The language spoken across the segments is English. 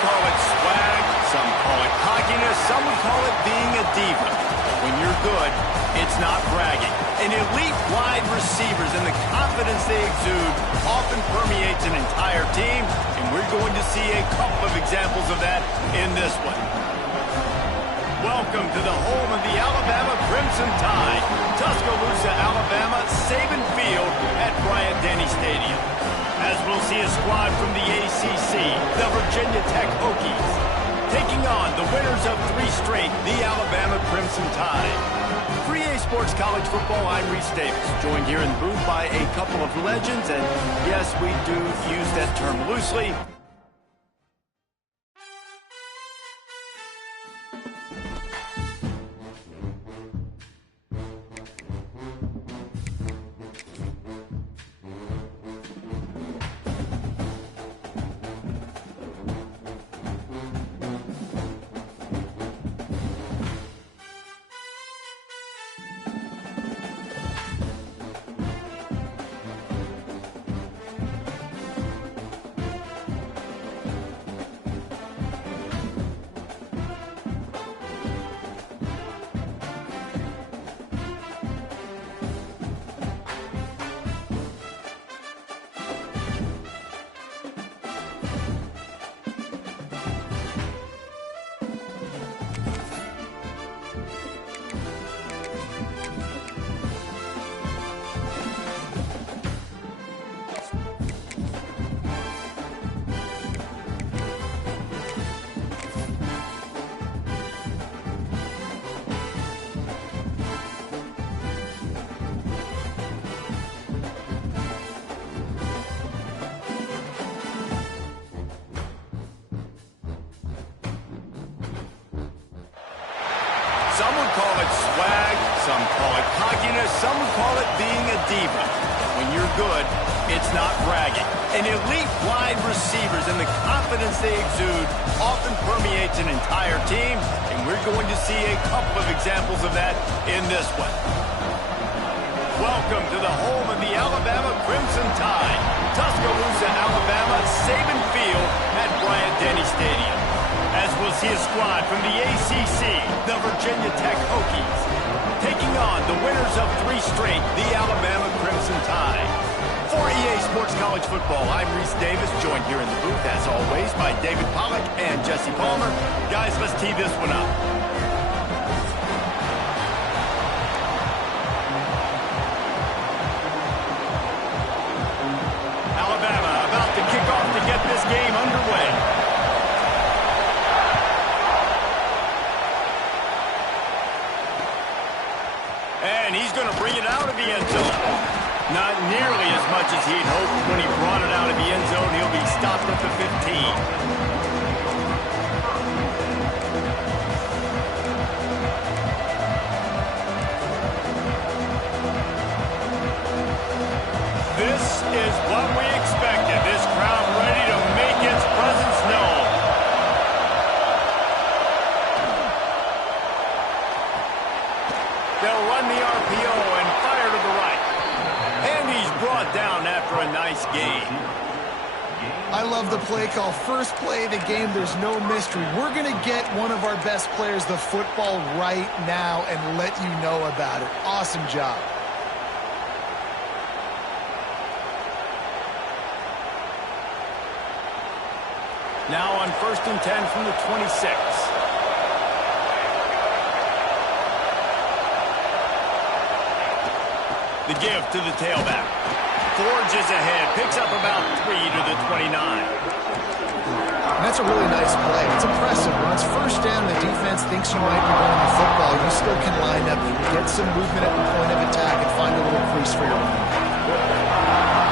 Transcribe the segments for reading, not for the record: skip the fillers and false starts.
call it swag, some call it cockiness, some would call it being a diva. But when you're good, it's not bragging. And elite wide receivers and the confidence they exude often permeates an entire team, and we're going to see a couple of examples of that in this one. Welcome to the home of the Alabama Crimson Tide, Tuscaloosa, Alabama, Saban Field at Bryant-Denny Stadium. As we'll see a squad from the ACC, the Virginia Tech Hokies, taking on the winners of 3 straight, the Alabama Crimson Tide. For EA Sports College Football, I'm Reese Davis, joined here in the booth by a couple of legends, and yes, we do use that term loosely. Some would call it swag, some call it cockiness, some would call it being a diva. But when you're good, it's not bragging. And elite wide receivers and the confidence they exude often permeates an entire team, and we're going to see a couple of examples of that in this one. Welcome to the home of the Alabama Crimson Tide, Tuscaloosa, Alabama, Saban Field at Bryant-Denny Stadium. As we'll see a squad from the ACC, the Virginia Tech Hokies, taking on the winners of 3 straight, the Alabama Crimson Tide. For EA Sports College Football, I'm Reese Davis, joined here in the booth, as always, by David Pollack and Jesse Palmer. Guys, let's tee this one up. Alabama about to kick off to get this game underway. And he's going to bring it out of the end zone. Not nearly as much as he'd hoped. When he brought it out of the end zone, he'll be stopped at the 15. This is what we expected. This crowd ready to make its presence known. They'll run the RPO and fire to the right. And he's brought down after a nice gain. I love the play call. First play of the game, there's no mystery. We're going to get one of our best players the football right now and let you know about it. Awesome job. Now on 1st and 10 from the 26. The give to the tailback. Forges ahead, picks up about 3 to the 29. That's a really nice play. It's impressive. When it's first down, the defense thinks you might be running the football. You still can line up, get some movement at the point of attack, and find a little crease for your running back.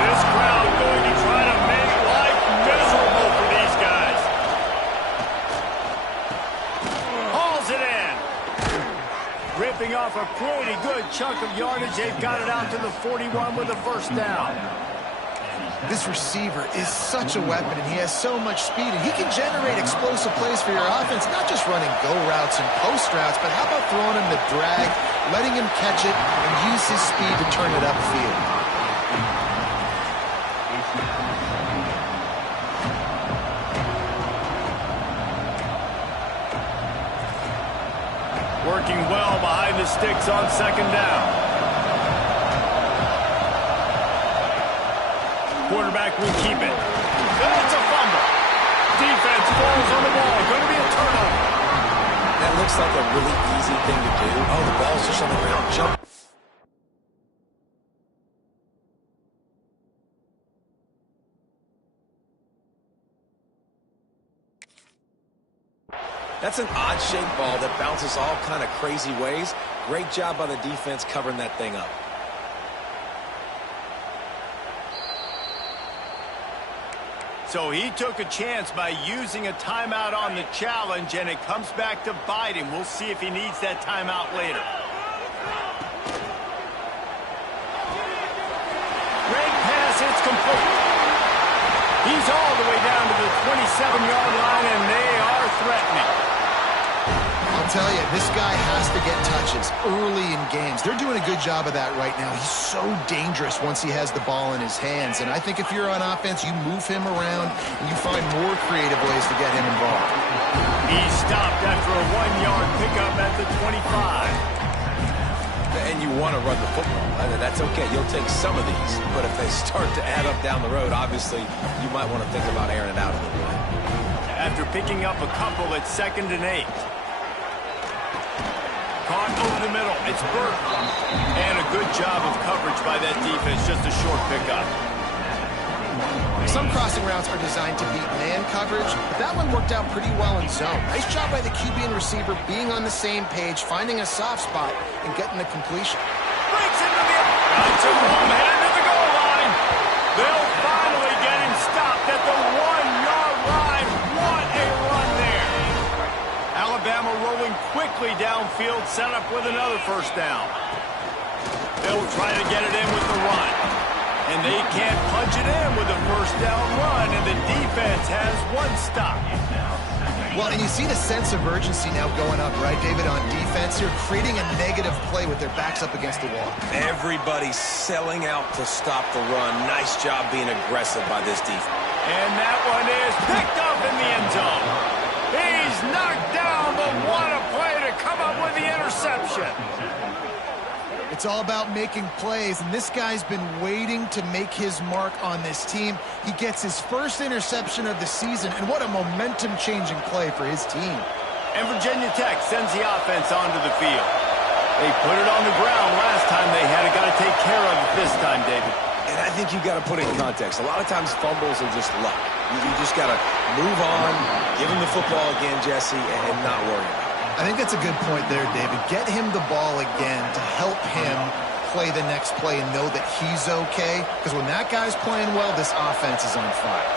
This crowd going to try to make life miserable for these guys. Hauls it in. Ripping off a pretty good chunk of yardage. They've got it out to the 41 with a first down. This receiver is such a weapon, and he has so much speed, and he can generate explosive plays for your offense, not just running go routes and post routes, but how about throwing him the drag, letting him catch it, and use his speed to turn it upfield. Working well behind the sticks on second down. Quarterback will keep it. That's a fumble. Defense falls on the ball. Going to be a turnover. That looks like a really easy thing to do. Oh, the ball's just on the ground. Jump. That's an odd-shaped ball that bounces all kind of crazy ways. Great job by the defense covering that thing up. So he took a chance by using a timeout on the challenge, and it comes back to bite him. We'll see if he needs that timeout later. Great pass, it's complete. He's all the way down to the 27-yard line, and they are threatening. I'll tell you, this guy has to get touches early in games. They're doing a good job of that right now. He's so dangerous once he has the ball in his hands. And I think if you're on offense, you move him around and you find more creative ways to get him involved. He stopped after a 1-yard pickup at the 25. And you want to run the football. That's okay. You'll take some of these. But if they start to add up down the road, obviously, you might want to think about airing it out a little bit. After picking up a couple at 2nd and 8. Caught over the middle. It's Burton. And a good job of coverage by that defense. Just a short pickup. Some crossing routes are designed to beat man coverage, but that one worked out pretty well in zone. Nice job by the QB and receiver being on the same page, finding a soft spot, and getting the completion. Breaks into the... That's a wrong hand to the goal line. They'll finally get him stopped at the 1-yard line. What a run there. Alabama rolling quickly downfield, set up with another first down. They'll try to get it in with the run. And they can't punch it in with a first down run, and the defense has one stop. Well, and you see the sense of urgency now going up, right, David, on defense here, creating a negative play with their backs up against the wall. Everybody's selling out to stop the run. Nice job being aggressive by this defense. And that one is picked up in the end zone. He's knocked down, but what a play to come up with the interception. It's all about making plays, and this guy's been waiting to make his mark on this team. He gets his first interception of the season, and what a momentum-changing play for his team. And Virginia Tech sends the offense onto the field. They put it on the ground last time they had it. Got to take care of it this time, David. And I think you've got to put it in context. A lot of times fumbles are just luck. You just got to move on, give him the football again, Jesse, and not worry about it. I think that's a good point there, David. Get him the ball again to help him play the next play and know that he's okay. Because when that guy's playing well, this offense is on fire.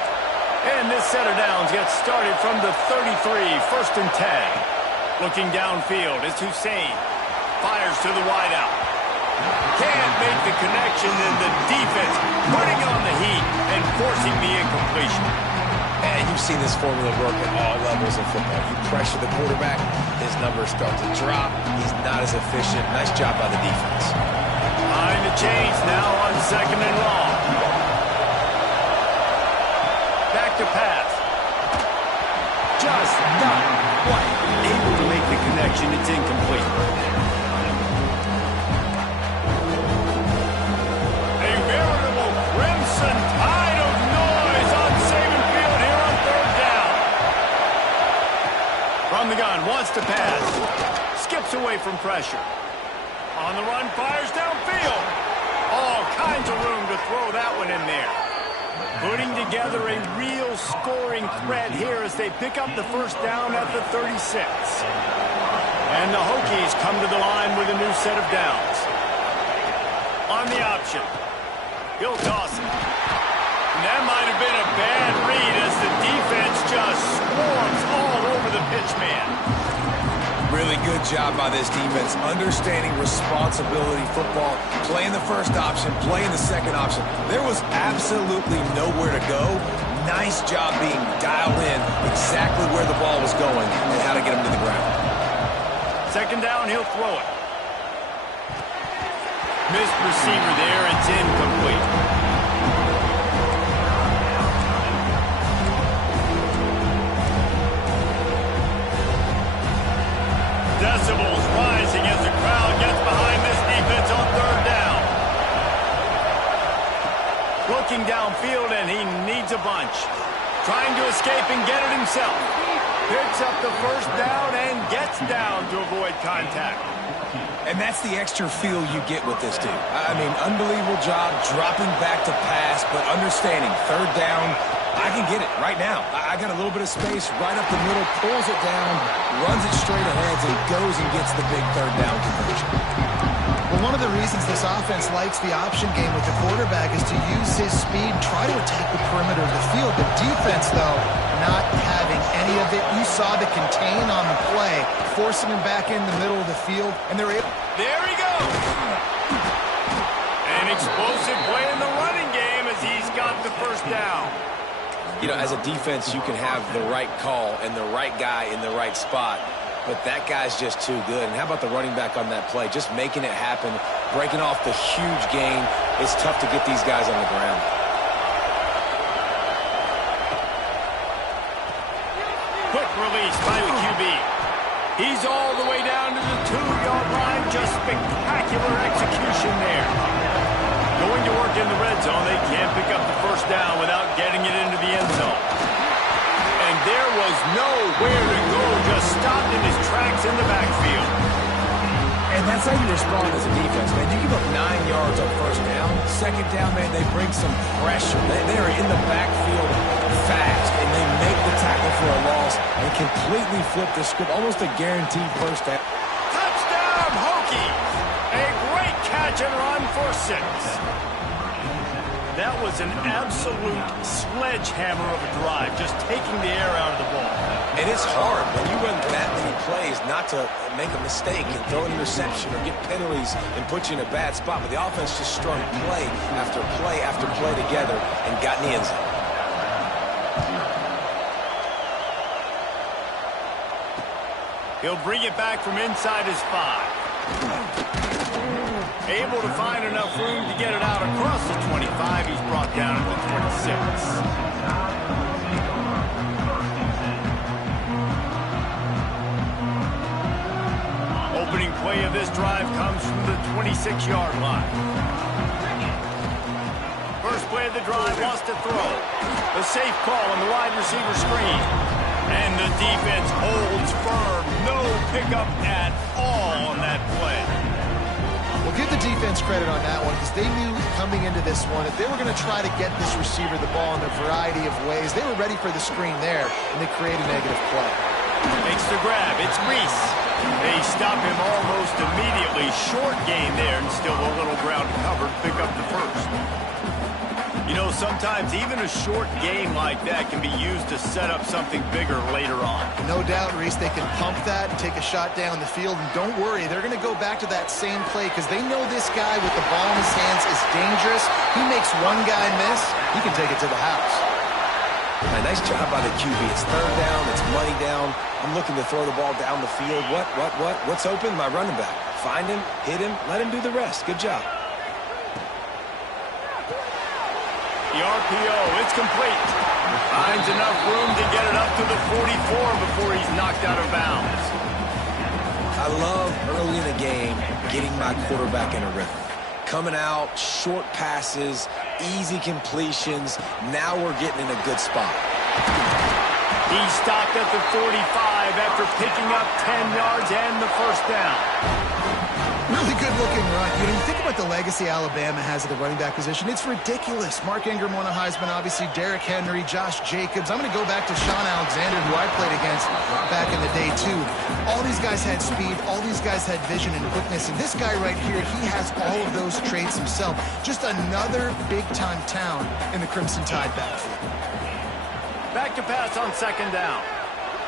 And this set of downs gets started from the 33, 1st and 10. Looking downfield, it's Hussein. Fires to the wideout. Can't make the connection, and the defense putting on the heat and forcing the incompletion. And you've seen this formula work at all levels of football. You pressure the quarterback, his numbers start to drop. He's not as efficient. Nice job by the defense. Behind the chains now on 2nd and long. Back to pass. Just not quite able to make the connection. It's incomplete. A veritable crimson tide of noise on Saban Field here on 3rd down. From the gun, wants to pass. Skips away from pressure. On the run, fires downfield. All kinds of room to throw that one in there. Putting together a real scoring threat here as they pick up the first down at the 36. And the Hokies come to the line with a new set of downs. On the option, he'll toss it. And that might have been a bad read as the defense just swarms all over the pitch man. Really good job by this defense, understanding responsibility football, playing the first option, playing the second option. There was absolutely nowhere to go. Nice job being dialed in exactly where the ball was going and how to get him to the ground. 2nd down, he'll throw it. Missed receiver there, it's incomplete. Decibels looking downfield, and he needs a bunch. Trying to escape and get it himself. Picks up the first down and gets down to avoid contact. And that's the extra feel you get with this dude. I mean, unbelievable job dropping back to pass, but understanding third down, I can get it right now. I got a little bit of space right up the middle, pulls it down, runs it straight ahead, and goes and gets the big third down conversion. Well, one of the reasons this offense likes the option game with the quarterback is to use his speed, try to attack the perimeter of the field. The defense, though, not having any of it. You saw the contain on the play, forcing him back in the middle of the field, and they're able... There he goes! An explosive play in the running game as he's got the first down. You know, as a defense, you can have the right call and the right guy in the right spot, but that guy's just too good. And how about the running back on that play? Just making it happen, breaking off the huge gain. It's tough to get these guys on the ground. Quick release by the QB. He's all the way down to the 2-yard line. Just spectacular execution there. Going to work in the red zone, they can't pick up the first down without getting it into the end zone. And there was nowhere to go, just stopped in his tracks in the backfield. And that's how you respond as a defense, man. You give up 9 yards on first down. Second down, man, they bring some pressure. They are in the backfield fast, and they make the tackle for a loss and completely flip the script, almost a guaranteed first down. Touchdown, Hokies! A great catch and run for 6. That was an absolute sledgehammer of a drive, just taking the air out of the ball. And it's hard when you run that many plays not to make a mistake and throw an interception or get penalties and put you in a bad spot. But the offense just strung play after play after play together and got in the end zone. He'll bring it back from inside his 5. Able to find enough room to get it out across the 25. He's brought down at the 26. Opening play of this drive comes from the 26-yard line. First play of the drive, wants to throw. The safe call on the wide receiver screen. And the defense holds firm. No pickup at all on that play. Well, give the defense credit on that one because they knew coming into this one if they were going to try to get this receiver the ball in a variety of ways, they were ready for the screen there, and they create a negative play. Makes the grab. It's Reese. They stop him almost immediately. Short gain there, and still a little ground to cover to pick up the first. You know, sometimes even a short game like that can be used to set up something bigger later on. No doubt, Reese, they can pump that and take a shot down the field. And don't worry, they're going to go back to that same play because they know this guy with the ball in his hands is dangerous. He makes one guy miss, he can take it to the house. Nice job by the QB. It's third down, it's money down. I'm looking to throw the ball down the field. What's open? My running back. Find him, hit him, let him do the rest. Good job. The RPO, it's complete. Finds enough room to get it up to the 44 before he's knocked out of bounds. I love early in the game getting my quarterback in a rhythm. Coming out, short passes, easy completions. Now we're getting in a good spot. He stopped at the 45 after picking up 10 yards and the first down. Really good-looking run. You know, you think about the legacy Alabama has at the running back position. It's ridiculous. Mark Ingram won a Heisman, obviously. Derrick Henry, Josh Jacobs. I'm going to go back to Sean Alexander, who I played against back in the day, too. All these guys had speed. All these guys had vision and quickness. And this guy right here, he has all of those traits himself. Just another big-time town in the Crimson Tide backfield. Back to pass on second down.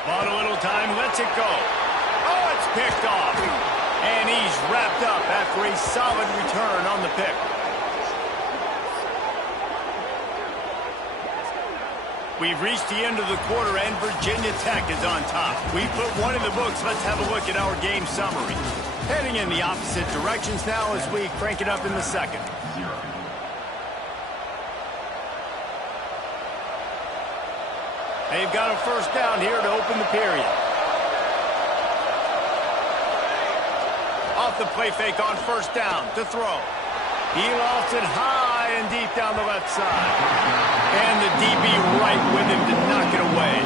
Bought a little time, lets it go. Oh, it's picked off. And he's wrapped up after a solid return on the pick. We've reached the end of the quarter, and Virginia Tech is on top. We put one in the books. Let's have a look at our game summary. Heading in the opposite directions now as we crank it up in the second. They've got a first down here to open the period. Off the play fake on first down to throw. He lost it high high and deep down the left side. And the DB right with him to knock it away.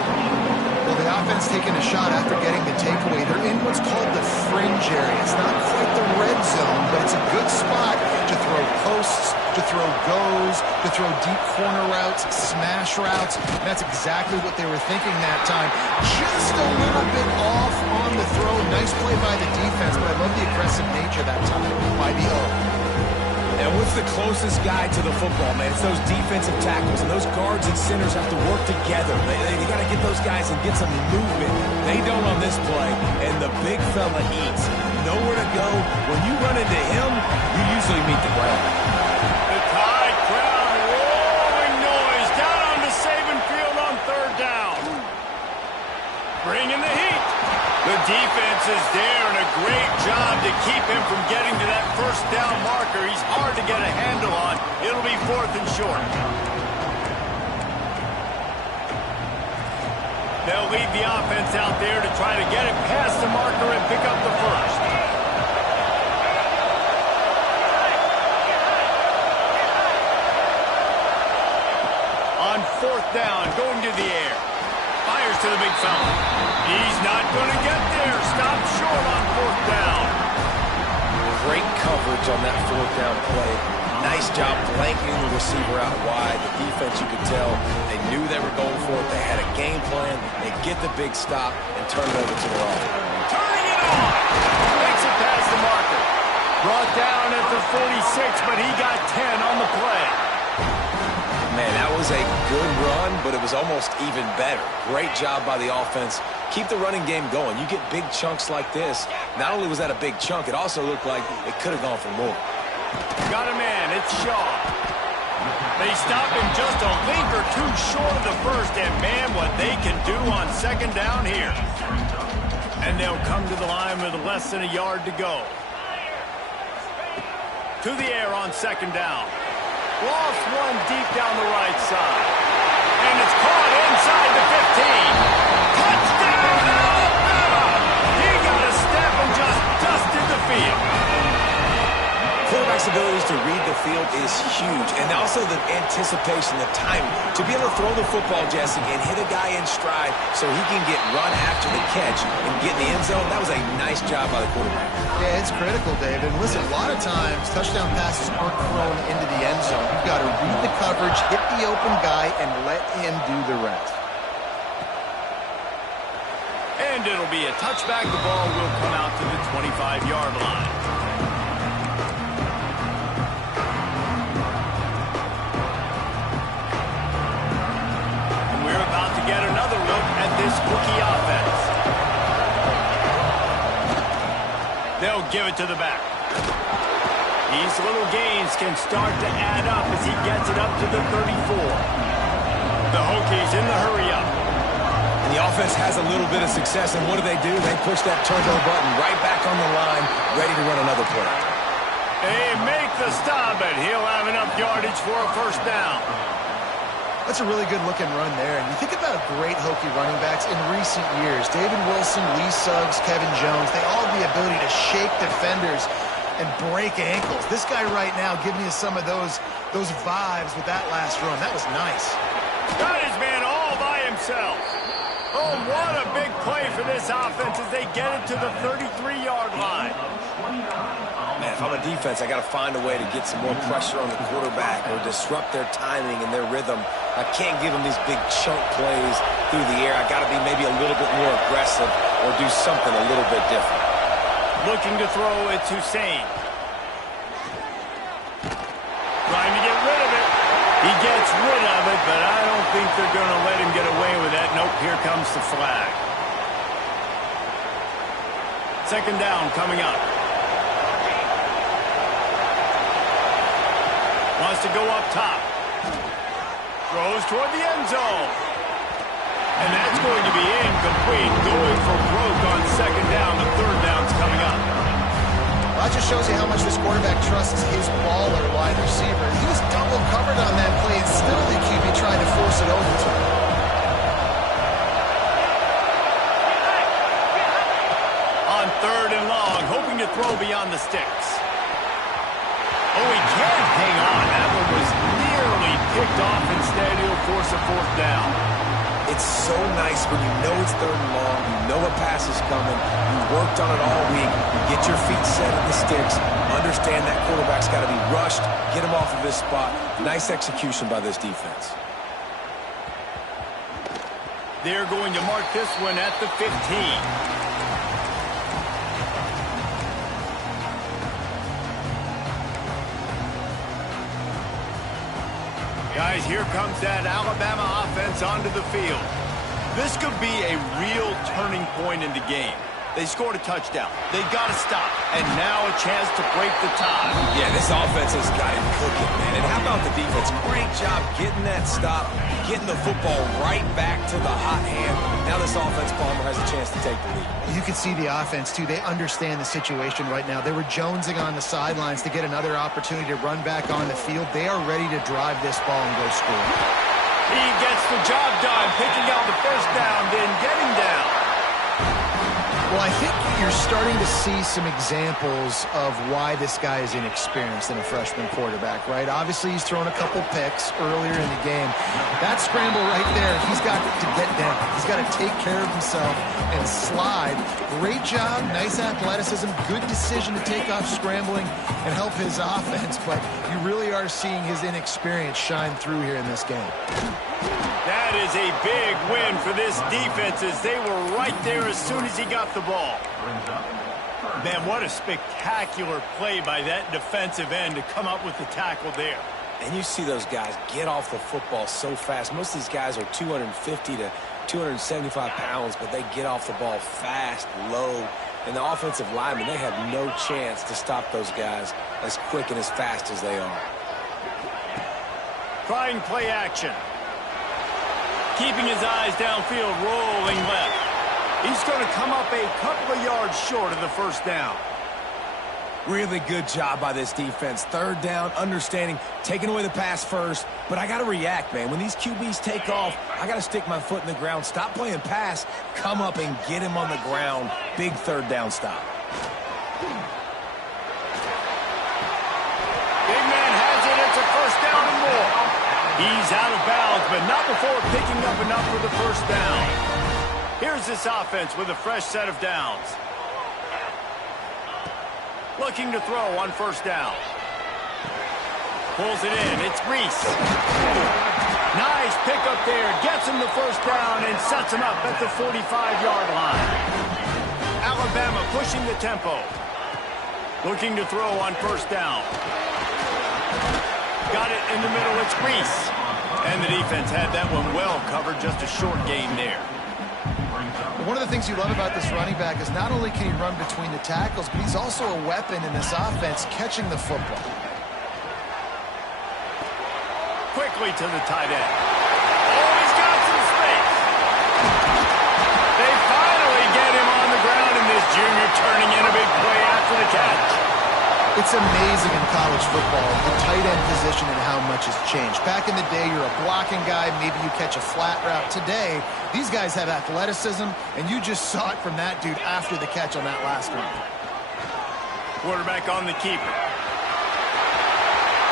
Well, the offense taking a shot after getting the takeaway. They're in what's called the fringe area. It's not quite the red zone, but it's a good spot to throw posts, to throw goes, to throw deep corner routes, smash routes. And that's exactly what they were thinking that time. Just a little bit off on the throw. Nice play by the defense, but I love the aggressive nature that time by the O. And what's the closest guy to the football, man? It's those defensive tackles, and those guards and centers have to work together. They got to get those guys and get some movement. They don't on this play, and the big fella eats. Nowhere to go. When you run into him, you usually meet the ground. The Tide crowd roaring noise down on the Saban field on third down. Bringing the heat. The defense is there, and a great job to keep him from getting to that first down marker. He's hard to get a handle on. It'll be 4th and short. They'll lead the offense out there to try to get it past the marker and pick up the first. On 4th down, going to the air. Fires to the big fella. He's not going to get there. Stop short on 4th down. Great coverage on that 4th down play. Nice job blanketing the receiver out wide. The defense, you could tell, they knew they were going for it. They had a game plan. They get the big stop and turn it over to their offense. Turning it on. Makes it past the marker. Brought down at the 46, but he got 10 on the play. Man, that was a good run, but it was almost even better. Great job by the offense. Keep the running game going. You get big chunks like this. Not only was that a big chunk, it also looked like it could have gone for more. Got a man. It's Shaw. They stop him just a link or two short of the first, and man, what they can do on 2nd down here. And they'll come to the line with less than a yard to go. To the air on 2nd down. Lost one deep down the right side. And it's caught inside the 15. Touchdown, Alabama! He got a step and just dusted the field. Quarterback's abilities to read the field is huge, and also the anticipation, the timing. To be able to throw the football, Jesse, and hit a guy in stride so he can get run after the catch and get in the end zone, that was a nice job by the quarterback. Yeah, it's critical, David. And listen, a lot of times, touchdown passes aren't thrown into the end zone. You've got to read the coverage, hit the open guy, and let him do the rest. And it'll be a touchback. The ball will come out to the 25-yard line. And we're about to get another look at this rookie offense. They'll give it to the back. These little gains can start to add up as he gets it up to the 34. The Hokies in the hurry-up. And the offense has a little bit of success, and what do? They push that turbo button right back on the line, ready to run another play. They make the stop, and he'll have enough yardage for a 1st down. That's a really good-looking run there. And you think about great Hokie running backs in recent years. David Wilson, Lee Suggs, Kevin Jones, they all have the ability to shake defenders and break ankles. This guy right now giving you some of those vibes with that last run. That was nice. Got his man all by himself. Oh, what a big play for this offense as they get it to the 33-yard line. Man, if I'm a defense, I got to find a way to get some more pressure on the quarterback or disrupt their timing and their rhythm. I can't give them these big chunk plays through the air. I got to be maybe a little bit more aggressive or do something a little bit different. Looking to throw, it's Hussein. Trying to get rid of it. He gets rid of it, but I don't think they're going to let him get away with that. Nope, here comes the flag. 2nd down coming up. Wants to go up top. Throws toward the end zone. And that's going to be incomplete. Going for broke on 2nd down. The 3rd down's coming up. Well, that just shows you how much this quarterback trusts his baller wide receiver. He was double covered on that play, and still the QB tried to force it over to him. On 3rd and long, hoping to throw beyond the sticks. Oh, he can't hang on. That one was picked off. Instead, he'll force a fourth down. It's so nice when you know it's third and long, you know a pass is coming, you worked on it all week, you get your feet set in the sticks, understand that quarterback's got to be rushed, get him off of this spot. Nice execution by this defense. They're going to mark this one at the 15. Guys, here comes that Alabama offense onto the field. This could be a real turning point in the game. They scored a touchdown. They got to stop. And now a chance to break the tie. Yeah, this offense has got him cooking, man. And how about the defense? Great job getting that stop, getting the football right back to the hot hand. Now this offense, Palmer, has a chance to take the lead. You can see the offense, too. They understand the situation right now. They were jonesing on the sidelines to get another opportunity to run back on the field. They are ready to drive this ball and go score. He gets the job done, picking out the first down, then getting down. Well, I think you're starting to see some examples of why this guy is inexperienced in a freshman quarterback, right? Obviously, he's thrown a couple picks earlier in the game. That scramble right there, he's got to get down. He's got to take care of himself and slide. Great job, nice athleticism, good decision to take off scrambling and help his offense, but you really are seeing his inexperience shine through here in this game. That is a big win for this defense as they were right there as soon as he got the ball. Man, what a spectacular play by that defensive end to come up with the tackle there. And you see those guys get off the football so fast. Most of these guys are 250 to 275 pounds, but they get off the ball fast, low. And the offensive linemen, they have no chance to stop those guys as quick and as fast as they are. Trying play action. Keeping his eyes downfield, rolling left. He's going to come up a couple of yards short of the first down. Really good job by this defense. Third down, understanding, taking away the pass first. But I got to react, man. When these QBs take off, I got to stick my foot in the ground. Stop playing pass. Come up and get him on the ground. Big third down stop. Big man has it. It's a first down and more. He's out of bounds, but not before picking up enough for the first down. Here's this offense with a fresh set of downs. Looking to throw on first down. Pulls it in. It's Reese. Nice pickup there. Gets him the first down and sets him up at the 45-yard line. Alabama pushing the tempo. Looking to throw on first down. Got it in the middle. It's Reese. And the defense had that one well covered. Just a short gain there. One of the things you love about this running back is not only can he run between the tackles, but he's also a weapon in this offense catching the football. Quickly to the tight end. Oh, he's got some space. They finally get him on the ground, and this junior turning in a big play after the catch. It's amazing in college football, the tight end position and how much has changed. Back in the day, you're a blocking guy, maybe you catch a flat route. Today, these guys have athleticism, and you just saw it from that dude after the catch on that last one. Quarterback on the keeper.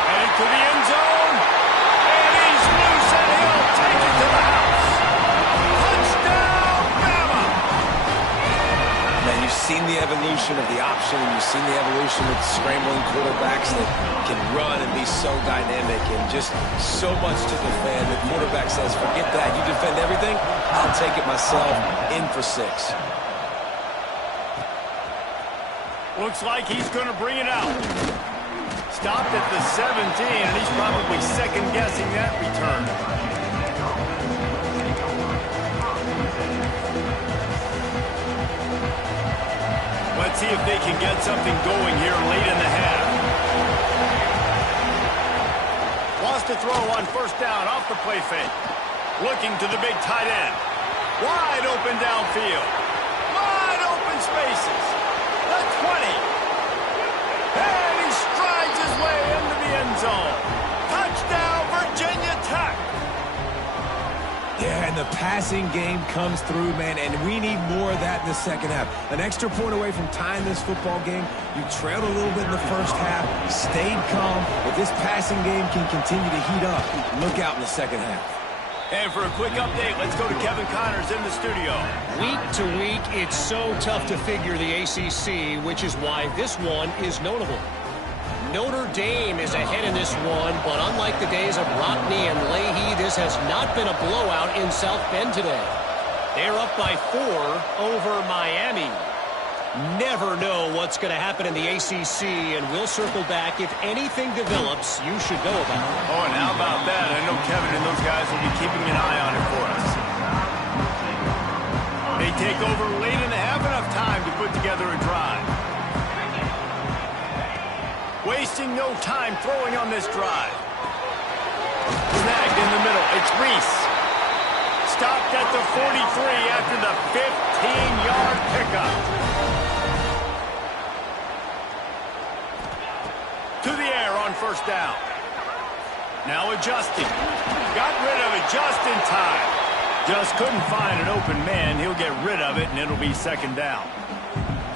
Headed to the end zone. And he's loose, and he'll take it to the house. Touchdown, Bama! Man, you've seen the evolution of the option, and you've seen the evolution with scrambling quarterbacks that can run and be so dynamic and just so much to defend. The quarterback says, forget that. You defend everything, I'll take it myself. In for 6. Looks like he's going to bring it out. Stopped at the 17, and he's probably second-guessing that return. Let's see if they can get something going here late in the half. Wants to throw on first down off the play fake. Looking to the big tight end. Wide open downfield. Wide open spaces. The 20. And he strides his way into the end zone. Touchdown, Virginia Tech. Yeah, and And the passing game comes through, man, and we need more of that in the second half. An extra point away from tying this football game. You trailed a little bit in the first half, stayed calm. If this passing game can continue to heat up, look out in the second half. And for a quick update, let's go to Kevin Connors in the studio. Week to week, it's so tough to figure the ACC, which is why this one is notable. Notre Dame is ahead in this one, but unlike the days of Rockne and Leahy, this has not been a blowout in South Bend today. They're up by 4 over Miami. Never know what's going to happen in the ACC, and we'll circle back. If anything develops, you should know about it. Oh, and how about that? I know Kevin and those guys will be keeping an eye on it for us. They take over late in the half, enough time to put together a drive. Wasting no time throwing on this drive. Snagged in the middle. It's Reese. Stopped at the 43 after the 15-yard pickup. To the air on first down. Now adjusting. Got rid of it just in time. Just couldn't find an open man. He'll get rid of it, and it'll be second down.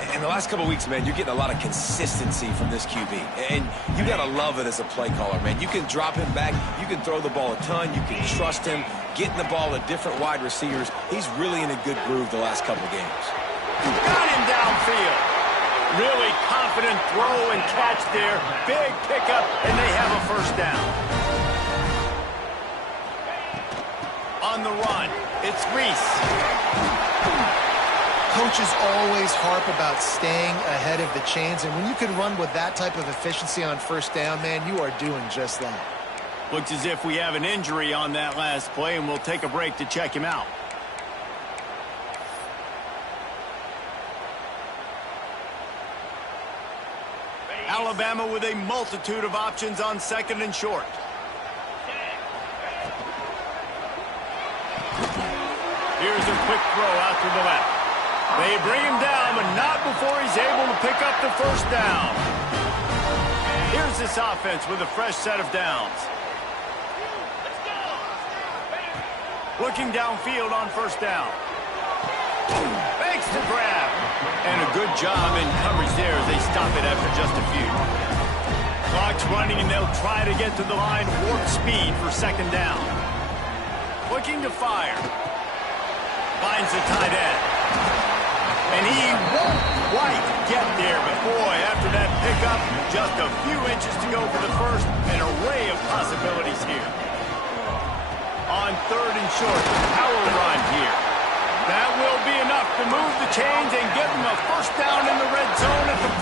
In the last couple of weeks, man, you're getting a lot of consistency from this QB. And you got to love it as a play caller, man. You can drop him back. You can throw the ball a ton. You can trust him. Getting the ball to different wide receivers. He's really in a good groove the last couple of games. Got him downfield. Really confident throw and catch there. Big pickup, and they have a first down. On the run, it's Reese. Coaches always harp about staying ahead of the chains, and when you can run with that type of efficiency on first down, man, you are doing just that. Looks as if we have an injury on that last play, and we'll take a break to check him out. Alabama with a multitude of options on second and short. Here's a quick throw out to the left. They bring him down, but not before he's able to pick up the first down. Here's this offense with a fresh set of downs. Looking downfield on first down. Makes the grab. And a good job in coverage there as they stop it after just a few. Clock's running, and they'll try to get to the line warp speed for second down. Looking to fire. Finds the tight end. And he won't quite get there, but boy, after that pickup, just a few inches to go for the first. An array of possibilities here. On third and short, the power run here. That will be enough to move the chains and get them a first down in the red zone at the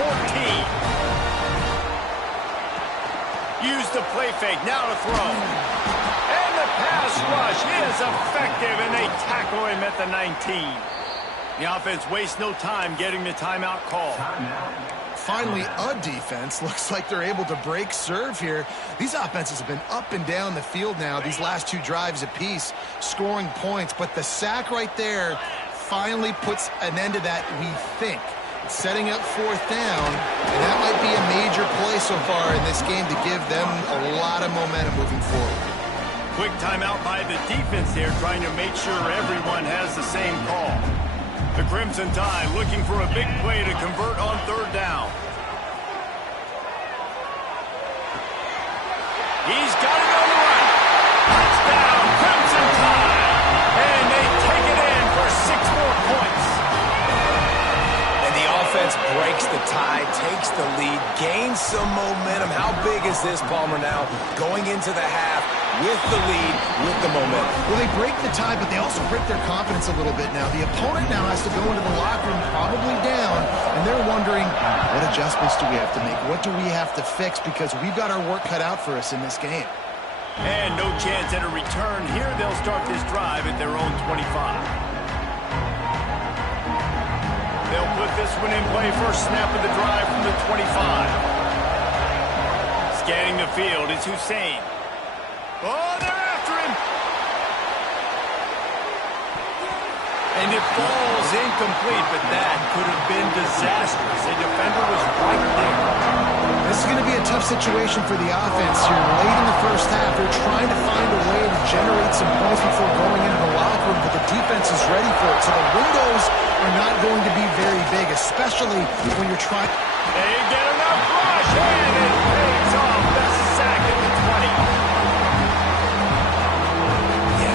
14. Use the play fake, now to throw. And the pass rush is effective, and they tackle him at the 19. The offense wastes no time getting the timeout call. Finally, a defense. Looks like they're able to break serve here. These offenses have been up and down the field now, these last two drives apiece, scoring points. But the sack right there finally puts an end to that, we think. Setting up fourth down, and that might be a major play so far in this game to give them a lot of momentum moving forward. Quick timeout by the defense there, trying to make sure everyone has the same call. The Crimson Tide looking for a big play to convert on third down. He's got it on the run. Touchdown, Crimson Tide. And they take it in for 6 more points. And the offense breaks the tie, takes the lead, gains some momentum. How big is this, Palmer, now? Going into the half with the lead, with the momentum. Well, they break the tie, but they also break their confidence a little bit now. The opponent now has to go into the locker room probably down, and they're wondering, what adjustments do we have to make? What do we have to fix? Because we've got our work cut out for us in this game. And no chance at a return here. They'll start this drive at their own 25. They'll put this one in play. First snap of the drive from the 25. Scanning the field is Hussein. Oh, they're after him. And it falls incomplete, but that could have been disastrous. A defender was right there. This is going to be a tough situation for the offense here. Late in the first half, they're trying to find a way to generate some points before going into the locker room, but the defense is ready for it. So the windows are not going to be very big, especially when you're trying. They get enough rush, and it pays off. Best sack at the 20.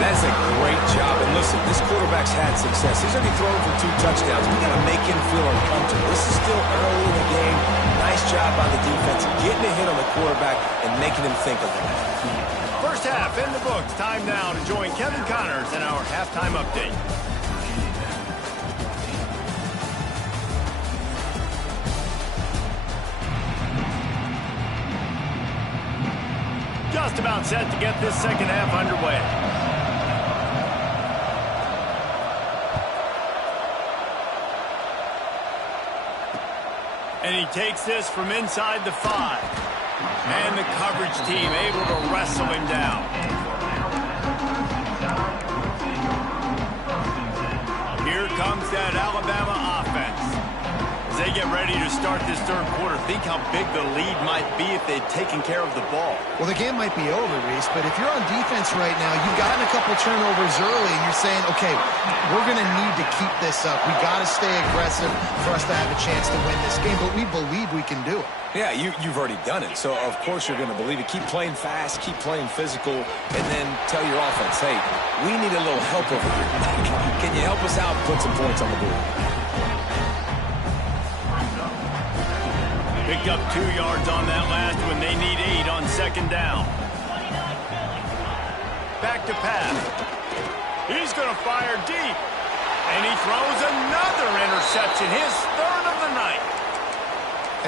That's a great job. And listen, this quarterback's had success. He's already thrown for 2 touchdowns. We got to make him feel uncomfortable. This is still early in the game. Nice job by the defense, getting a hit on the quarterback and making him think of it. First half in the books. Time now to join Kevin Connors in our halftime update. Just about set to get this second half underway. And he takes this from inside the 5. And the coverage team able to wrestle him down. Here comes that Alabama offense. As they get ready to start this third quarter, think how big the lead might be if they'd taken care of the ball. Well, the game might be over, Reese, but if you're on defense right now, you've gotten a couple turnovers early, and you're saying, okay, we're going to need to keep this up. We got to stay aggressive for us to have a chance to win this game, but we believe we can do it. Yeah, you've already done it, so of course you're going to believe it. Keep playing fast, keep playing physical, and then tell your offense, hey, we need a little help over here. Can you help us out and put some points on the board? Picked up 2 yards on that last one. They need 8 on second down. Back to pass. He's going to fire deep. And he throws another interception, his 3rd of the night.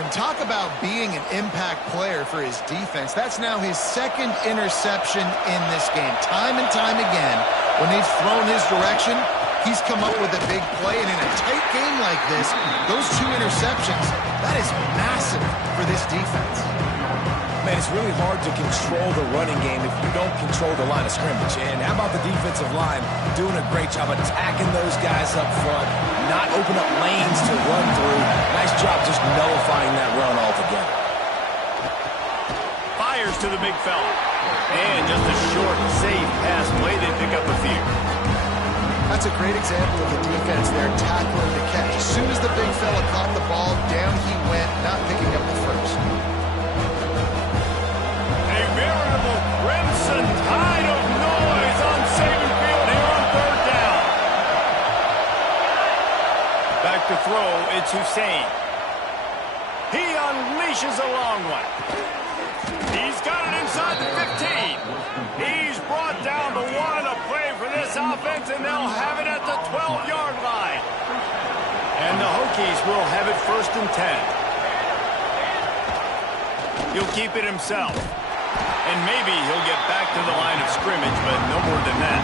And talk about being an impact player for his defense. That's now his 2nd interception in this game. Time and time again, when they've thrown his direction, he's come up with a big play. And in a tight game like this, those 2 interceptions, that is massive for this defense. Man, it's really hard to control the running game if you don't control the line of scrimmage. And how about the defensive line doing a great job attacking those guys up front, not open up lanes to run through. Nice job just nullifying that run altogether. Fires to the big fella. And just a short, safe pass play. They pick up a few. That's a great example of the defense there, tackling the catch. As soon as the big fella caught the ball, down he went, not picking up the first. A veritable crimson tide of noise on Saban Field here on 3rd down. Back to throw, it's Hussein. He unleashes a long one. He's got it inside the 15. He's brought down the 1, a play for this offense, and they'll have it at the 12-yard line. And the Hokies will have it 1st and 10. He'll keep it himself. And maybe he'll get back to the line of scrimmage, but no more than that.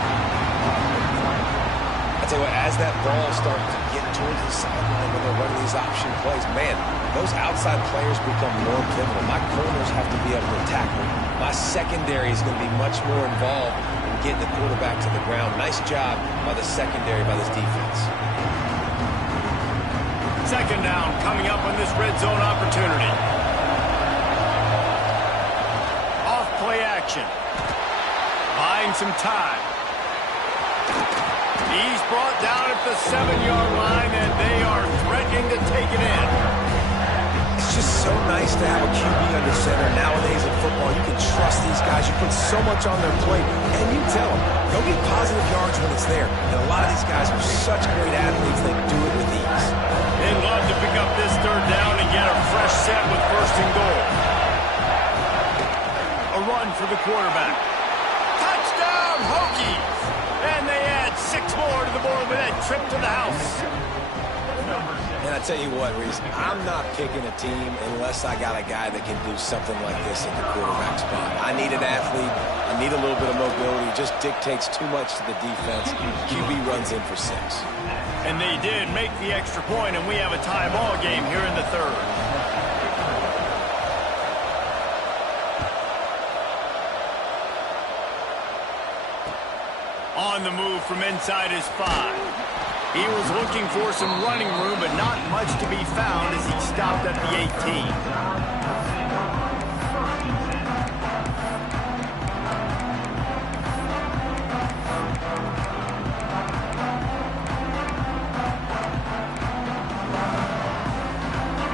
I tell you what, as that ball starts to get towards the sideline when they're running these option plays, man, those outside players become more pivotal. My corners have to be able to tackle. My secondary is going to be much more involved in getting the quarterback to the ground. Nice job by the secondary, by this defense. Second down coming up on this red zone opportunity. Off-play action. Buying some time. He's brought down at the 7-yard line, and they are threatening to take it in. It's just so nice to have a QB under center. Nowadays in football, you can trust these guys. You put so much on their plate, and you tell them, go get positive yards when it's there. And a lot of these guys are such great athletes, they do it with ease. They'd love to pick up this 3rd down and get a fresh set with 1st and goal. A run for the quarterback. Touchdown, Hokies! And they add 6 more to the board with that trip to the house. And I tell you what, Reese, I'm not picking a team unless I got a guy that can do something like this at the quarterback spot. I need an athlete. I need a little bit of mobility. It just dictates too much to the defense. QB runs in for 6. And they did make the extra point, and we have a tie ball game here in the 3rd. On the move from inside his 5. He was looking for some running room, but not much to be found as he stopped at the 18.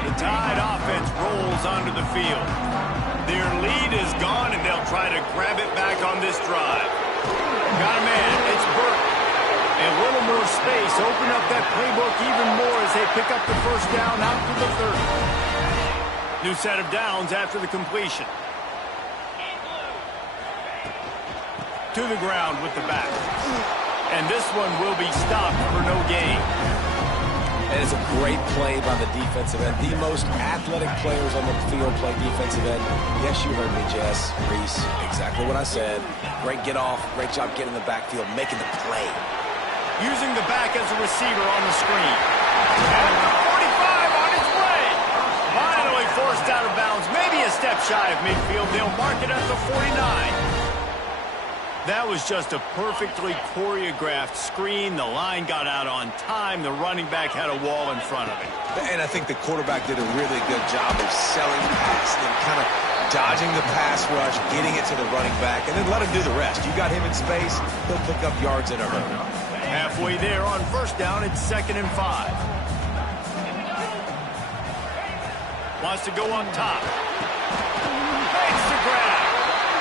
The Tide offense rolls onto the field. Their lead is gone, and they'll try to grab it back on this drive. Got a man. It's Burke. A little more space. Open up that playbook even more as they pick up the first down out to the 30. New set of downs after the completion. To the ground with the back. And this one will be stopped for no gain. And it's a great play by the defensive end. The most athletic players on the field play defensive end. Yes, you heard me, Jess, Reese. Exactly what I said. Great get off. Great job getting in the backfield, making the play. Using the back as a receiver on the screen. And the 45 on its way. Finally forced out of bounds. Maybe a step shy of midfield. They'll mark it at the 49. That was just a perfectly choreographed screen. The line got out on time. The running back had a wall in front of it. And I think the quarterback did a really good job of selling past and kind of dodging the pass rush, getting it to the running back, and then let him do the rest. You got him in space, he'll pick up yards in a hurry. Halfway there on first down, it's 2nd and 5. Wants to go on top. Makes the grab.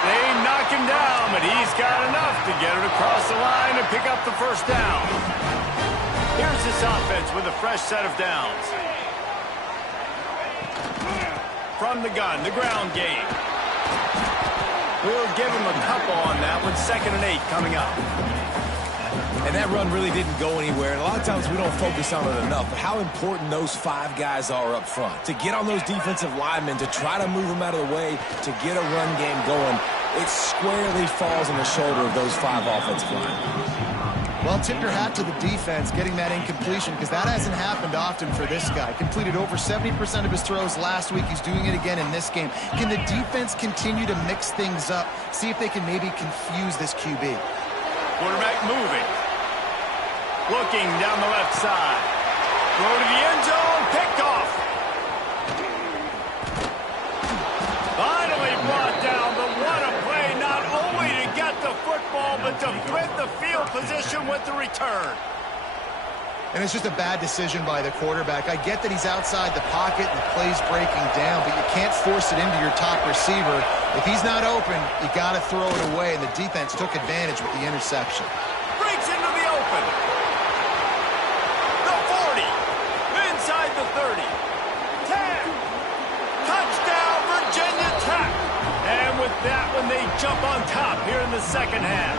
They knock him down, but he's got enough to get it across the line and pick up the first down. Here's this offense with a fresh set of downs. From the gun, the ground game. We'll give him a couple on that one. 2nd and 8 coming up. And that run really didn't go anywhere. And a lot of times we don't focus on it enough. But how important those 5 guys are up front. To get on those defensive linemen, to try to move them out of the way, to get a run game going, it squarely falls on the shoulder of those 5 offensive linemen. Well, tip your hat to the defense getting that incompletion, because that hasn't happened often for this guy. Completed over 70% of his throws last week. He's doing it again in this game. Can the defense continue to mix things up? See if they can maybe confuse this QB. Quarterback moving. Looking down the left side. Throw to the end zone. Picked off. Finally brought down, but what a play. Not only to get the football, but to flip the field position with the return. And it's just a bad decision by the quarterback. I get that he's outside the pocket and the play's breaking down, but you can't force it into your top receiver. If he's not open, you got to throw it away, and the defense took advantage with the interception. Breaks into the open. The 40. Inside the 30. 10. Touchdown, Virginia Tech. And with that one, they jump on top here in the second half.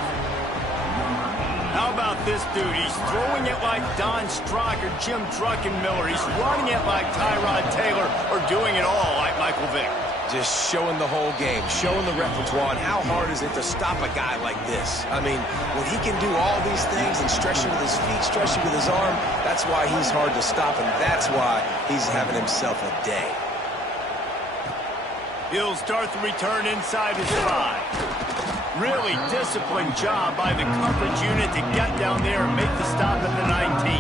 How about this dude? He's throwing it like Don Strock or Jim Druckenmiller. He's running it like Tyrod Taylor, or doing it all like Michael Vick. Just showing the whole game, showing the repertoire, and how hard is it to stop a guy like this? I mean, when he can do all these things and stretch it with his feet, stretch it with his arm, that's why he's hard to stop, and that's why he's having himself a day. He'll start the return inside his 5. Really disciplined job by the coverage unit to get down there and make the stop at the 19.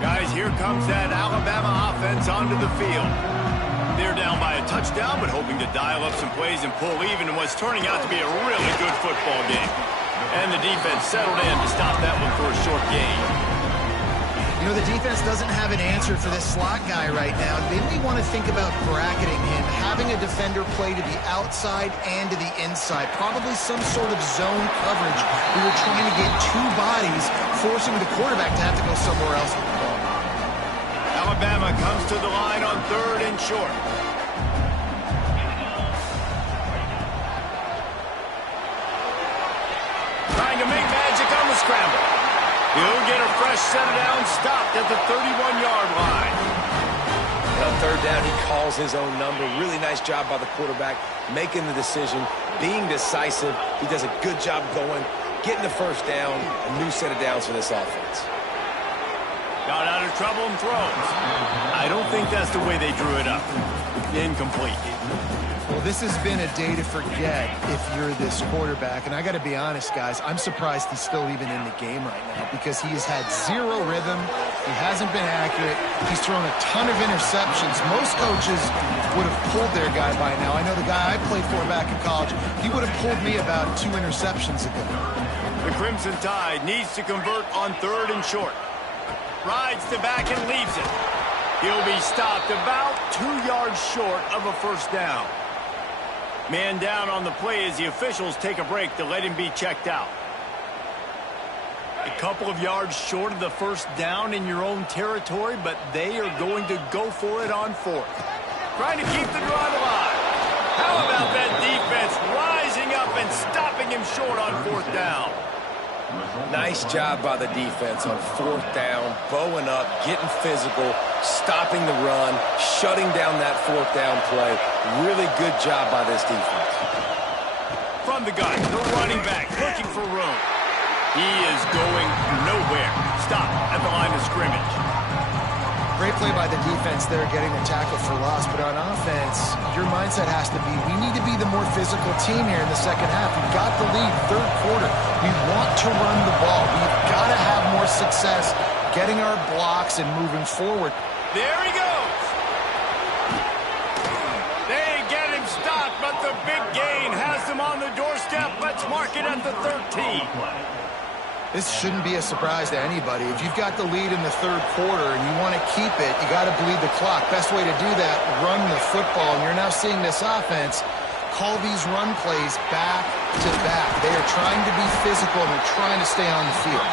Guys, here comes that Alabama offense onto the field. They're down by a touchdown, but hoping to dial up some plays and pull even in what's turning out to be a really good football game. And the defense settled in to stop that one for a short gain. You know, the defense doesn't have an answer for this slot guy right now. They may want to think about bracketing him, having a defender play to the outside and to the inside. Probably some sort of zone coverage. We were trying to get 2 bodies, forcing the quarterback to have to go somewhere else with the ball. Alabama comes to the line on 3rd and short. Trying to make magic on the scramble. He'll get a fresh set of downs, stopped at the 31-yard line. And on 3rd down, he calls his own number. Really nice job by the quarterback, making the decision, being decisive. He does a good job going, getting the first down, a new set of downs for this offense. Got out of trouble and throws. I don't think that's the way they drew it up. Incomplete. Well, this has been a day to forget if you're this quarterback. And I got to be honest, guys, I'm surprised he's still even in the game right now because he has had zero rhythm. He hasn't been accurate. He's thrown a ton of interceptions. Most coaches would have pulled their guy by now. I know the guy I played for back in college, he would have pulled me about 2 interceptions ago. The Crimson Tide needs to convert on 3rd and short. Rides the back and leaves it. He'll be stopped about 2 yards short of a first down. Man down on the play as the officials take a break to let him be checked out. A couple of yards short of the first down in your own territory, but they are going to go for it on 4th. Trying to keep the drive alive. How about that defense rising up and stopping him short on 4th down? Nice job by the defense on 4th down, bowing up, getting physical, stopping the run, shutting down that 4th down play. Really good job by this defense. From the gun, the running back looking for room. He is going nowhere. Stop at the line of scrimmage. Great play by the defense there, getting the tackle for loss. But on offense, your mindset has to be, we need to be the more physical team here in the second half. We've got the lead, 3rd quarter. We want to run the ball. We've got to have more success getting our blocks and moving forward. There he goes. They get him stopped, but the big gain has them on the doorstep. Let's mark it at the 13. This shouldn't be a surprise to anybody. If you've got the lead in the 3rd quarter and you want to keep it, you got to bleed the clock. Best way to do that, run the football. And you're now seeing this offense call these run plays back to back. They are trying to be physical and they're trying to stay on the field.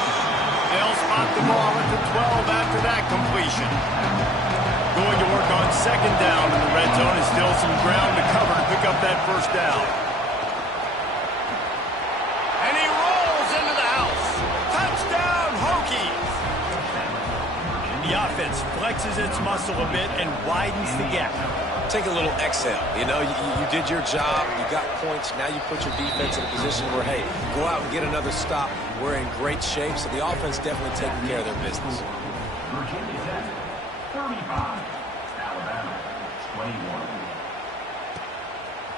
They'll spot the ball at the 12 after that completion. Going to work on 2nd down in the red zone is still some ground to cover to pick up that first down. And he rolls into the house. Touchdown, Hokies! The offense flexes its muscle a bit and widens the gap. Take a little exhale. You know, you did your job. You got points. Now you put your defense in a position where, hey, go out and get another stop. We're in great shape, so the offense definitely taking care of their business. Virginia Tech, 35. Alabama, 21.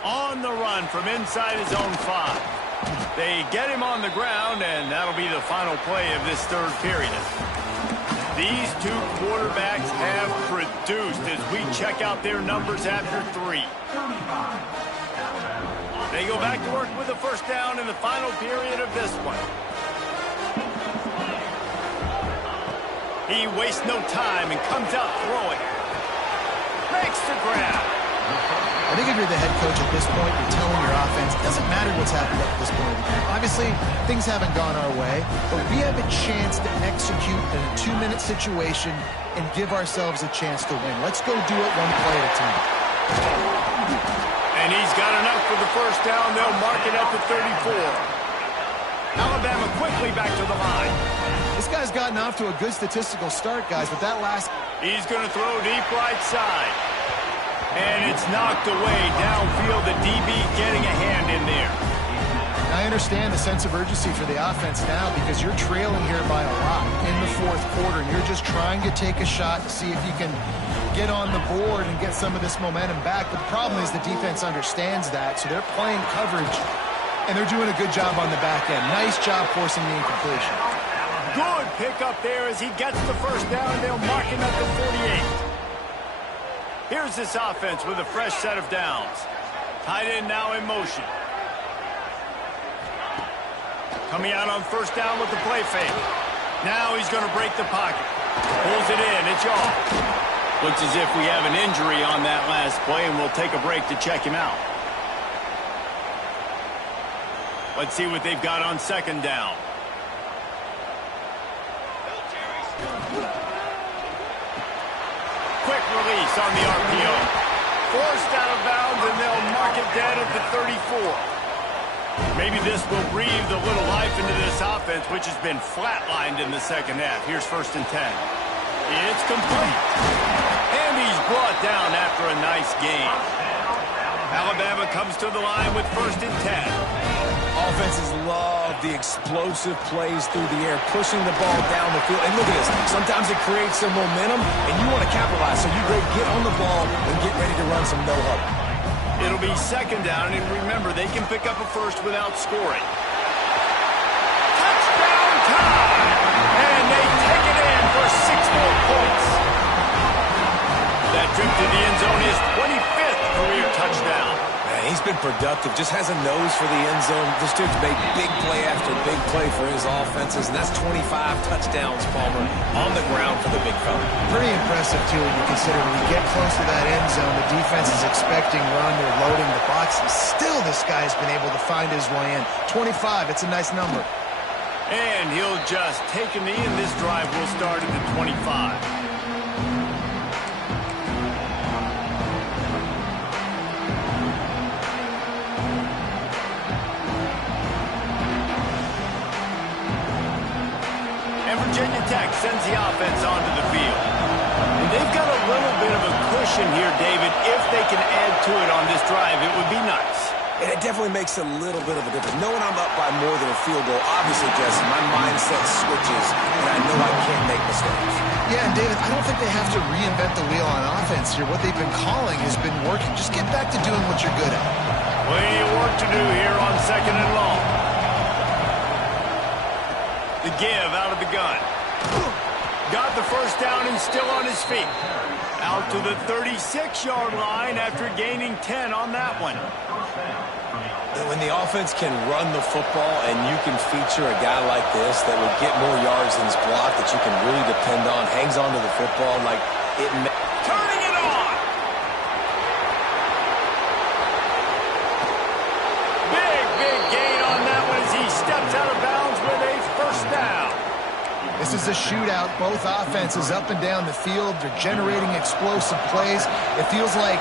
On the run from inside his own 5. They get him on the ground, and that'll be the final play of this 3rd period. These 2 quarterbacks have produced as we check out their numbers after 3. They go back to work with the first down in the final period of this one. He wastes no time and comes out throwing. Makes the grab. I think if you're the head coach at this point, you're telling your offense, it doesn't matter what's happened at this point. Obviously, things haven't gone our way, but we have a chance to execute in a 2-minute situation and give ourselves a chance to win. Let's go do it one play at a time. And he's got enough for the first down. They'll mark it at the 34. Alabama quickly back to the line. This guy's gotten off to a good statistical start, guys, but that last... He's going to throw deep right side. And it's knocked away downfield. The DB getting a hand in there. I understand the sense of urgency for the offense now because you're trailing here by a lot in the 4th quarter. And you're just trying to take a shot to see if you can get on the board and get some of this momentum back. But the problem is the defense understands that, so they're playing coverage, and they're doing a good job on the back end. Nice job forcing the incompletion. Good pick up there as he gets the first down. They'll mark him at the 48. Here's this offense with a fresh set of downs. Tight end now in motion. Coming out on first down with the play fake. Now he's going to break the pocket. Pulls it in. It's off. Looks as if we have an injury on that last play, and we'll take a break to check him out. Let's see what they've got on second down. Quick release on the RPO. Forced out of bounds, and they'll mark it dead at the 34. Maybe this will breathe a little life into this offense, which has been flatlined in the second half. Here's 1st and 10. It's complete. And he's brought down after a nice gain. Alabama comes to the line with 1st and 10. Offenses love the explosive plays through the air, pushing the ball down the field. And look at this. Sometimes it creates some momentum, and you want to capitalize. So you go get on the ball and get ready to run some no-huddle. It'll be second down, and remember, they can pick up a first without scoring. Touchdown time! And they take it in for 6 more points. That trip to the end zone is 25th career touchdown. Man, he's been productive, just has a nose for the end zone. This dude's made big play after big play for his offenses, and that's 25 touchdowns, Palmer, on the ground for the big fella. Pretty impressive, too, when you consider when you get close to that end zone, the defense is expecting run, they're loading the box, and still this guy's been able to find his way in. 25, it's a nice number. And he'll just take a knee, and this drive will start at the 25. Virginia Tech sends the offense onto the field. And they've got a little bit of a cushion here, David. If they can add to it on this drive, it would be nice. And it definitely makes a little bit of a difference. Knowing I'm up by more than a field goal, obviously, Jesse, my mindset switches, and I know I can't make mistakes. Yeah, and David, I don't think they have to reinvent the wheel on offense here. What they've been calling has been working. Just get back to doing what you're good at. Plenty of work to do here on 2nd and long. The give out of the gun. Got the first down and still on his feet. Out to the 36-yard line after gaining 10 on that one. When the offense can run the football and you can feature a guy like this that will get more yards than his block that you can really depend on, hangs on to the football like it. Turning it on. Big gain on that one as he steps out of bounds with a first down. This is a shootout. Both offenses up and down the field. They're generating explosive plays. It feels like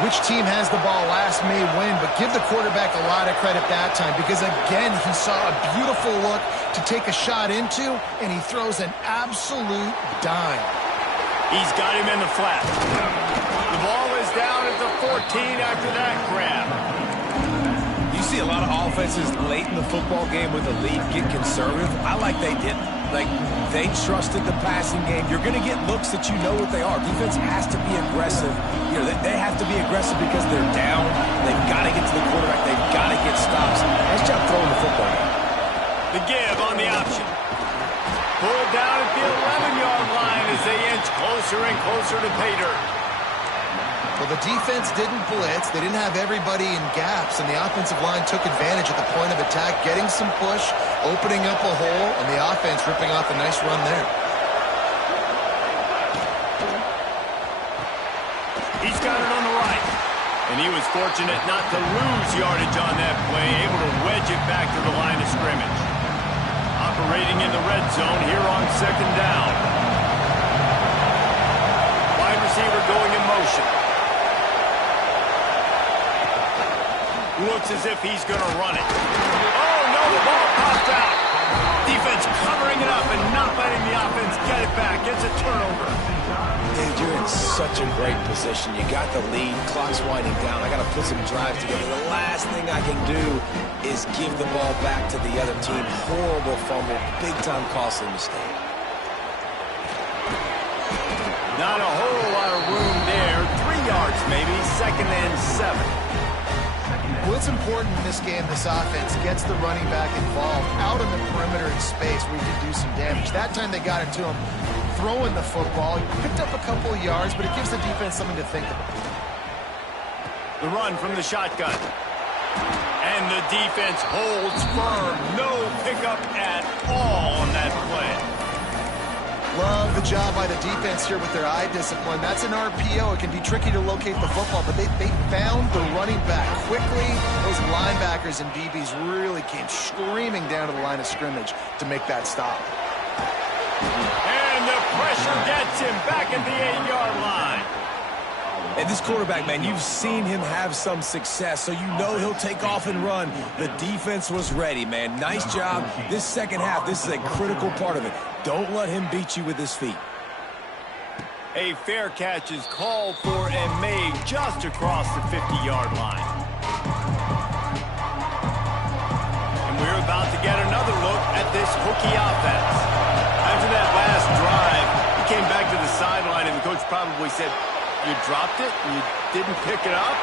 which team has the ball last may win, but give the quarterback a lot of credit that time because, again, he saw a beautiful look to take a shot into, and he throws an absolute dime. He's got him in the flat. The ball is down at the 14 after that grab. You see a lot of offenses late in the football game with a lead get conservative. I like they didn't. Like, they trusted the passing game. You're going to get looks that you know what they are. Defense has to be aggressive. You know, they have to be aggressive because they're down. They've got to get to the quarterback. They've got to get stops. Nice job throwing the football. The give on the option. Pulled down at the 11-yard line as they inch closer and closer to pay dirt. Well, the defense didn't blitz. They didn't have everybody in gaps, and the offensive line took advantage at the point of attack, getting some push, opening up a hole, and the offense ripping off a nice run there. He's got it on the right, and he was fortunate not to lose yardage on that play, able to wedge it back to the line of scrimmage. Operating in the red zone here on 2nd down. Wide receiver going in motion. Looks as if he's going to run it. Oh, no, the ball popped out. Defense covering it up and not letting the offense get it back. It's a turnover. Dude, you're in such a great position. You got the lead. Clock's winding down. I got to put some drives together. The last thing I can do is give the ball back to the other team. Horrible fumble. Big-time costly mistake. Not a whole lot of room there. 3 yards maybe. 2nd and 7. What's important in this game, this offense gets the running back involved out on the perimeter in space where he can do some damage. That time they got it to him throwing the football. He picked up a couple of yards, but it gives the defense something to think about. The run from the shotgun. And the defense holds firm. No pickup at all on that play. Love the job by the defense here with their eye discipline. That's an RPO. It can be tricky to locate the football, but they found the running back quickly. Those linebackers and DBs really came screaming down to the line of scrimmage to make that stop. And the pressure gets him back at the 8-yard line. And this quarterback, man, you've seen him have some success, so you know he'll take off and run. The defense was ready, man. Nice job. This second half, this is a critical part of it. Don't let him beat you with his feet. A fair catch is called for and made just across the 50-yard line. we're about to get another look at this Hokie offense. After that last drive, he came back to the sideline, and the coach probably said, "You dropped it? You didn't pick it up?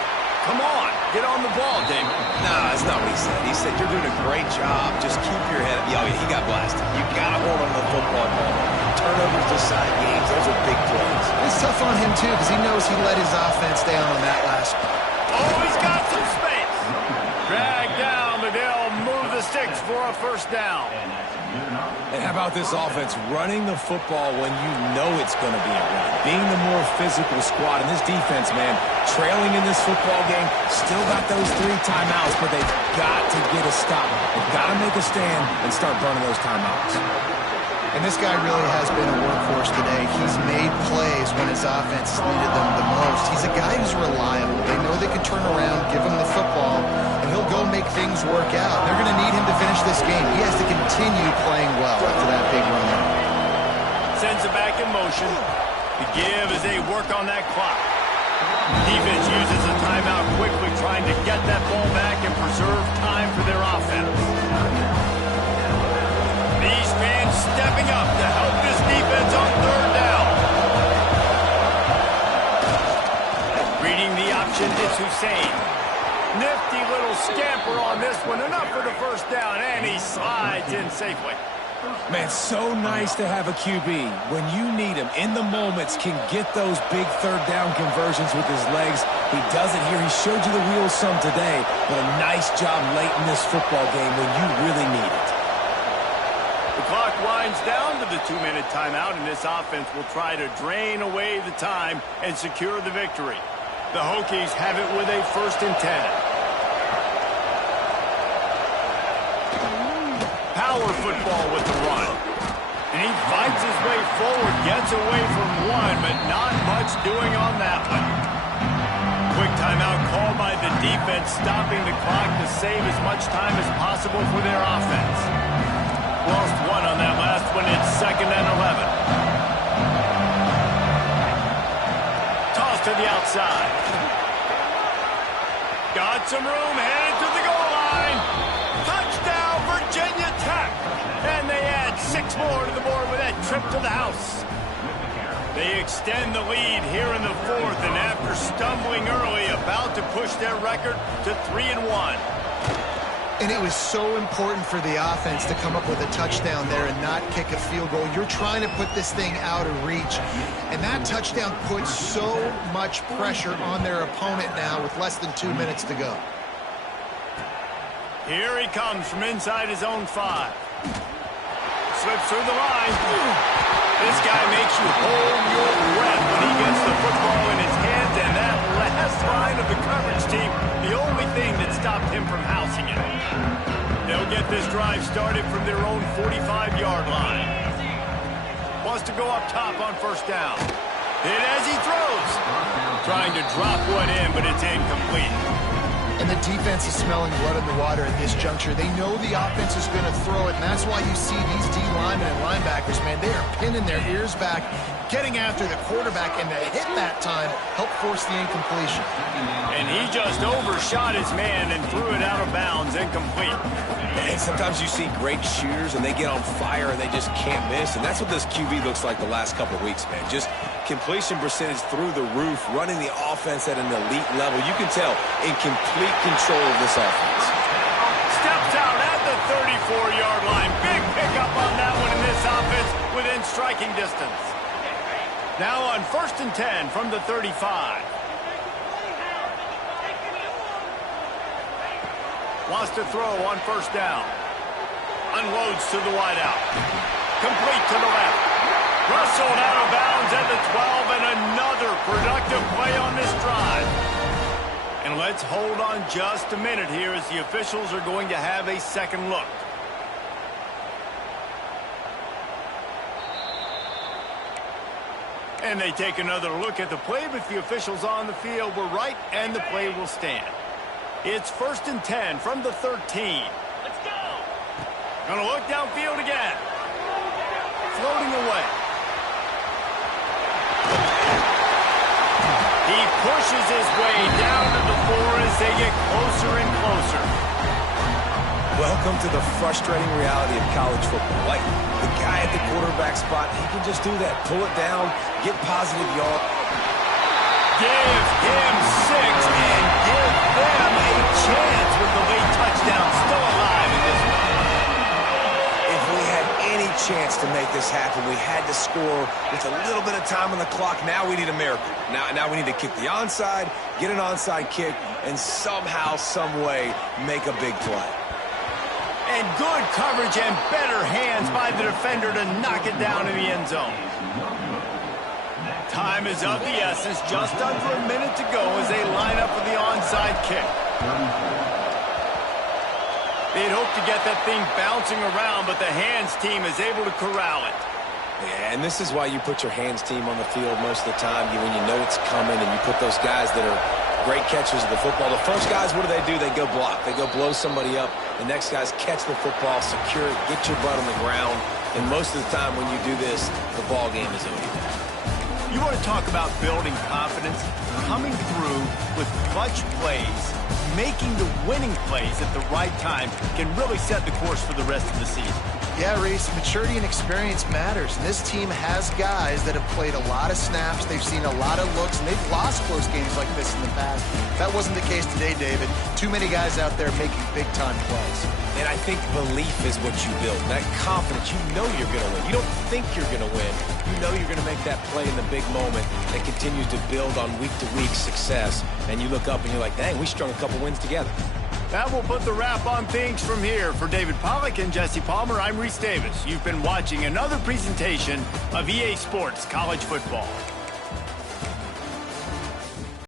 Come on, get on the ball, David." Nah, that's not what he said. He said, "You're doing a great job. Just keep your head up." Yeah, he got blasted. You got to hold on to the football ball. Turnovers decide games. Those are big plays. It's tough on him, too, because he knows he let his offense down on that last one. Oh, he's got some space. Drag down, but they'll move the sticks for a first down. And how about this offense running the football when you know it's going to be a run? Being the more physical squad. And this defense, man, trailing in this football game, still got those 3 timeouts, but they've got to get a stop. They've got to make a stand and start burning those timeouts. And this guy really has been a workhorse today. He's made plays when his offense has needed them the most. He's a guy who's reliable. They know they can turn around, give him the football, and he'll go make things work out. They're going to need him to finish this game. He has to continue playing well after that big run. Sends it back in motion. The give as they work on that clock. Defense uses a timeout quickly, trying to get that ball back and preserve time for their offense. These fans stepping up to help this defense on third down. Reading the option, it's Hussein. Nifty little scamper on this one. Enough for the first down, and he slides in safely. Man, so nice to have a QB. When you need him, in the moments, can get those big third down conversions with his legs. He does it here. He showed you the wheels some today, but a nice job late in this football game when you really need it. The clock winds down to the 2-minute timeout, and this offense will try to drain away the time and secure the victory. The Hokies have it with a 1st and 10. Power football with the run. And he fights his way forward, gets away from one, but not much doing on that one. Quick timeout called by the defense, stopping the clock to save as much time as possible for their offense. Lost one on that last one. It's 2nd and 11. Toss to the outside. Got some room, headed to the goal line. Touchdown, Virginia Tech. And they add 6 more to the board with that trip to the house. They extend the lead here in the 4th, and after stumbling early, about to push their record to 3-1. And it was so important for the offense to come up with a touchdown there and not kick a field goal. You're trying to put this thing out of reach. And that touchdown puts so much pressure on their opponent now with less than 2 minutes to go. Here he comes from inside his own 5. Slips through the line. This guy makes you hold your breath when he gets the football in his hands, and that last line of the coverage team, the only thing that stopped him from housing it. They'll get this drive started from their own 45-yard line. Wants to go up top on 1st down. Hit as he throws. Trying to drop one in, but it's incomplete. And the defense is smelling blood in the water at this juncture. They know the offense is going to throw it, and that's why you see these D linemen and linebackers, man, they are pinning their ears back, getting after the quarterback, and the hit that time helped force the incompletion. And he just overshot his man and threw it out of bounds, incomplete. And sometimes you see great shooters, and they get on fire, and they just can't miss. And that's what this QB looks like the last couple of weeks, man. Just completion percentage through the roof, running the offense at an elite level. You can tell in complete control of this offense. Steps out at the 34-yard line. Big pickup on that one in this offense within striking distance. Now on 1st and 10 from the 35. Wants to throw on 1st down. Unloads to the wideout. Complete to the left. Rustled out of bounds at the 12, and another productive play on this drive. And let's hold on just a minute here as the officials are going to have a second look. And they take another look at the play, but the officials on the field were right, and the play will stand. It's 1st and 10 from the 13. Let's go. Gonna look downfield again. Floating away. He pushes his way down to the 4 as they get closer and closer. Welcome to the frustrating reality of college football. Like, the guy at the quarterback spot, he can just do that. Pull it down, get positive yard. Give him 6 and give them a chance with the late touchdown still alive in this one. If we had any chance to make this happen, we had to score with a little bit of time on the clock. Now we need a miracle. Now we need to kick the onside, get an onside kick, and somehow, some way, make a big play. And good coverage and better hands by the defender to knock it down in the end zone. Time is of the essence. Just under a minute to go as they line up for the onside kick. They'd hope to get that thing bouncing around, but the hands team is able to corral it. Yeah, and this is why you put your hands team on the field most of the time, when you know it's coming, and you put those guys that are great catchers of the football. The first guys, what do? They go block. They go blow somebody up. The next guys catch the football, secure it, get your butt on the ground. And most of the time when you do this, the ball game is over. You want to talk about building confidence? Coming through with clutch plays, making the winning plays at the right time can really set the course for the rest of the season. Yeah, Reese, maturity and experience matters. And this team has guys that have played a lot of snaps. They've seen a lot of looks, and they've lost close games like this in the past. That wasn't the case today, David. Too many guys out there making big-time plays. And I think belief is what you build. That confidence, you know you're going to win. You don't think you're going to win. You know you're going to make that play in the big moment that continues to build on week-to-week success. And you look up and you're like, dang, we strung a couple wins together. That will put the wrap on things from here. For David Pollack and Jesse Palmer, I'm Reese Davis. You've been watching another presentation of EA Sports College Football.